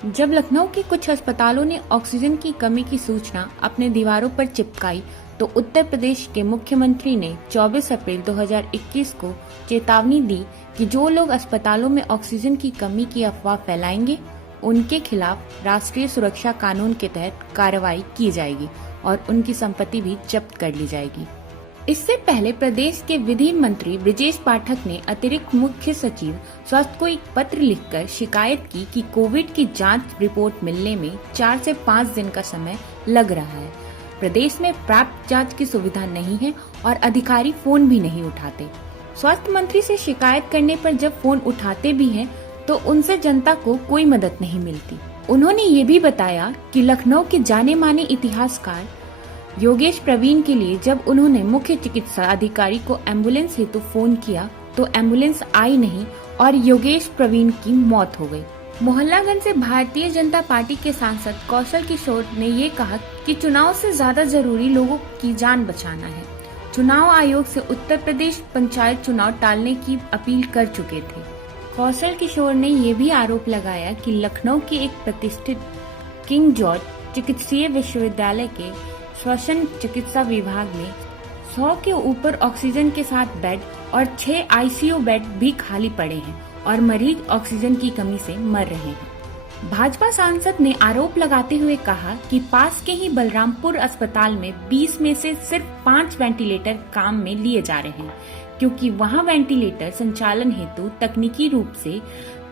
जब लखनऊ के कुछ अस्पतालों ने ऑक्सीजन की कमी की सूचना अपने दीवारों पर चिपकाई तो उत्तर प्रदेश के मुख्यमंत्री ने 24 अप्रैल 2021 को चेतावनी दी कि जो लोग अस्पतालों में ऑक्सीजन की कमी की अफवाह फैलाएंगे उनके खिलाफ राष्ट्रीय सुरक्षा कानून के तहत कार्रवाई की जाएगी और उनकी संपत्ति भी जब्त कर ली जाएगी। इससे पहले प्रदेश के विधि मंत्री ब्रजेश पाठक ने अतिरिक्त मुख्य सचिव स्वास्थ्य को एक पत्र लिखकर शिकायत की कि कोविड की जांच रिपोर्ट मिलने में 4 से 5 दिन का समय लग रहा है। प्रदेश में प्राप्त जांच की सुविधा नहीं है और अधिकारी फोन भी नहीं उठाते। स्वास्थ्य मंत्री से शिकायत करने पर जब फोन उठाते भी हैं तो उनसे जनता को कोई मदद नहीं मिलती। उन्होंने ये भी बताया कि लखनऊ के जाने माने इतिहासकार योगेश प्रवीण के लिए जब उन्होंने मुख्य चिकित्सा अधिकारी को एम्बुलेंस हेतु फोन किया तो एम्बुलेंस आई नहीं और योगेश प्रवीण की मौत हो गई। मोहल्लागंज से भारतीय जनता पार्टी के सांसद कौशल किशोर ने ये कहा कि चुनाव से ज्यादा जरूरी लोगों की जान बचाना है। चुनाव आयोग से उत्तर प्रदेश पंचायत चुनाव टालने की अपील कर चुके थे। कौशल किशोर ने ये भी आरोप लगाया कि लखनऊ के एक प्रतिष्ठित किंग जॉर्ज चिकित्सीय विश्वविद्यालय के श्वसन चिकित्सा विभाग में 100 के ऊपर ऑक्सीजन के साथ बेड और 6 आईसीयू बेड भी खाली पड़े हैं और मरीज ऑक्सीजन की कमी से मर रहे हैं। भाजपा सांसद ने आरोप लगाते हुए कहा कि पास के ही बलरामपुर अस्पताल में 20 में से सिर्फ 5 वेंटिलेटर काम में लिए जा रहे हैं क्योंकि वहां वेंटिलेटर संचालन हेतु तकनीकी रूप से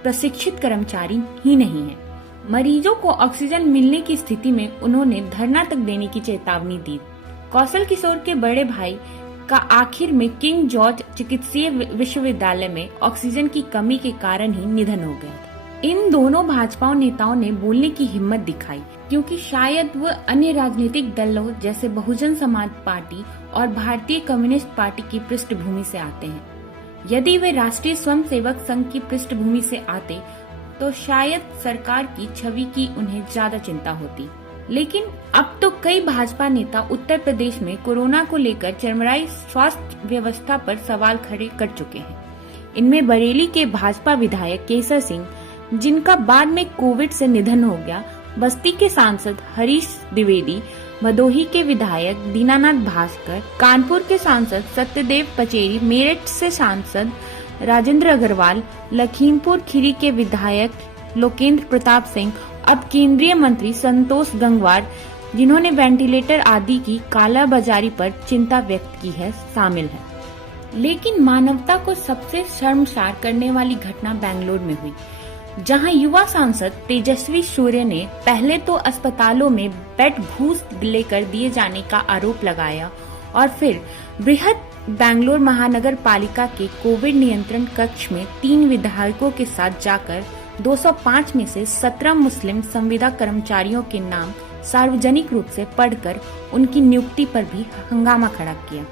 प्रशिक्षित कर्मचारी ही नहीं है। मरीजों को ऑक्सीजन मिलने की स्थिति में उन्होंने धरना तक देने की चेतावनी दी। कौशल किशोर के बड़े भाई का आखिर में किंग जॉर्ज चिकित्सीय विश्वविद्यालय में ऑक्सीजन की कमी के कारण ही निधन हो गया। इन दोनों भाजपा नेताओं ने बोलने की हिम्मत दिखाई क्योंकि शायद वह अन्य राजनीतिक दलों जैसे बहुजन समाज पार्टी और भारतीय कम्युनिस्ट पार्टी की पृष्ठभूमि से आते हैं। यदि वे राष्ट्रीय स्वयंसेवक संघ की पृष्ठभूमि से आते तो शायद सरकार की छवि की उन्हें ज्यादा चिंता होती। लेकिन अब तो कई भाजपा नेता उत्तर प्रदेश में कोरोना को लेकर चरमराई स्वास्थ्य व्यवस्था पर सवाल खड़े कर चुके हैं। इनमें बरेली के भाजपा विधायक केसर सिंह, जिनका बाद में कोविड से निधन हो गया, बस्ती के सांसद हरीश द्विवेदी, भदोही के विधायक दीनानाथ भास्कर, कानपुर के सांसद सत्यदेव पचेरी, मेरठ से सांसद राजेंद्र अग्रवाल, लखीमपुर खीरी के विधायक लोकेंद्र प्रताप सिंह, अब केंद्रीय मंत्री संतोष गंगवार, जिन्होंने वेंटिलेटर आदि की कालाबाजारी पर चिंता व्यक्त की है, शामिल है। लेकिन मानवता को सबसे शर्मसार करने वाली घटना बेंगलुरु में हुई, जहां युवा सांसद तेजस्वी सूर्य ने पहले तो अस्पतालों में बेड घूस लेकर दिए जाने का आरोप लगाया और फिर बृहद बेंगलुरु महानगर पालिका के कोविड नियंत्रण कक्ष में 3 विधायकों के साथ जाकर 205 में से 17 मुस्लिम संविदा कर्मचारियों के नाम सार्वजनिक रूप से पढ़कर उनकी नियुक्ति पर भी हंगामा खड़ा किया।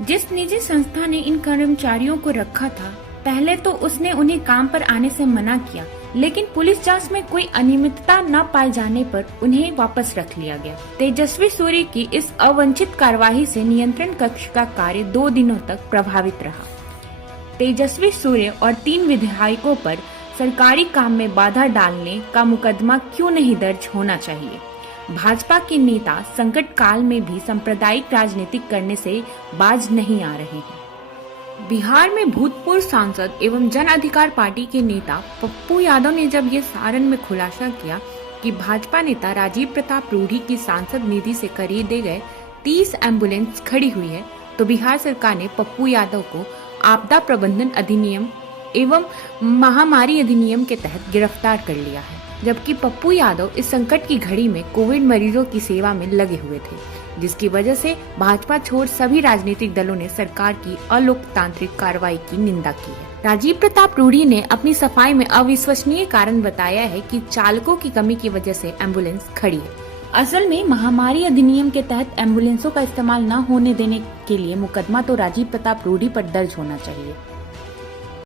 जिस निजी संस्था ने इन कर्मचारियों को रखा था, पहले तो उसने उन्हें काम पर आने से मना किया, लेकिन पुलिस जांच में कोई अनियमितता न पाए जाने पर उन्हें वापस रख लिया गया। तेजस्वी सूर्य की इस अवांछित कार्यवाही से नियंत्रण कक्ष का कार्य 2 दिनों तक प्रभावित रहा। तेजस्वी सूर्य और 3 विधायकों पर सरकारी काम में बाधा डालने का मुकदमा क्यों नहीं दर्ज होना चाहिए? भाजपा के नेता संकट काल में भी सांप्रदायिक राजनीति करने से बाज नहीं आ रहे हैं। बिहार में भूतपूर्व सांसद एवं जन अधिकार पार्टी के नेता पप्पू यादव ने जब ये सारण में खुलासा किया कि भाजपा नेता राजीव प्रताप रूढ़ी की सांसद निधि से खरीदे गए 30 एम्बुलेंस खड़ी हुई है, तो बिहार सरकार ने पप्पू यादव को आपदा प्रबंधन अधिनियम एवं महामारी अधिनियम के तहत गिरफ्तार कर लिया है। जबकि पप्पू यादव इस संकट की घड़ी में कोविड मरीजों की सेवा में लगे हुए थे, जिसकी वजह से भाजपा छोड़ सभी राजनीतिक दलों ने सरकार की अलोकतांत्रिक कार्रवाई की निंदा की है। राजीव प्रताप रूढ़ी ने अपनी सफाई में अविश्वसनीय कारण बताया है कि चालकों की कमी की वजह से एम्बुलेंस खड़ी है। असल में महामारी अधिनियम के तहत एम्बुलेंसों का इस्तेमाल न होने देने के लिए मुकदमा तो राजीव प्रताप रूढ़ी पर दर्ज होना चाहिए।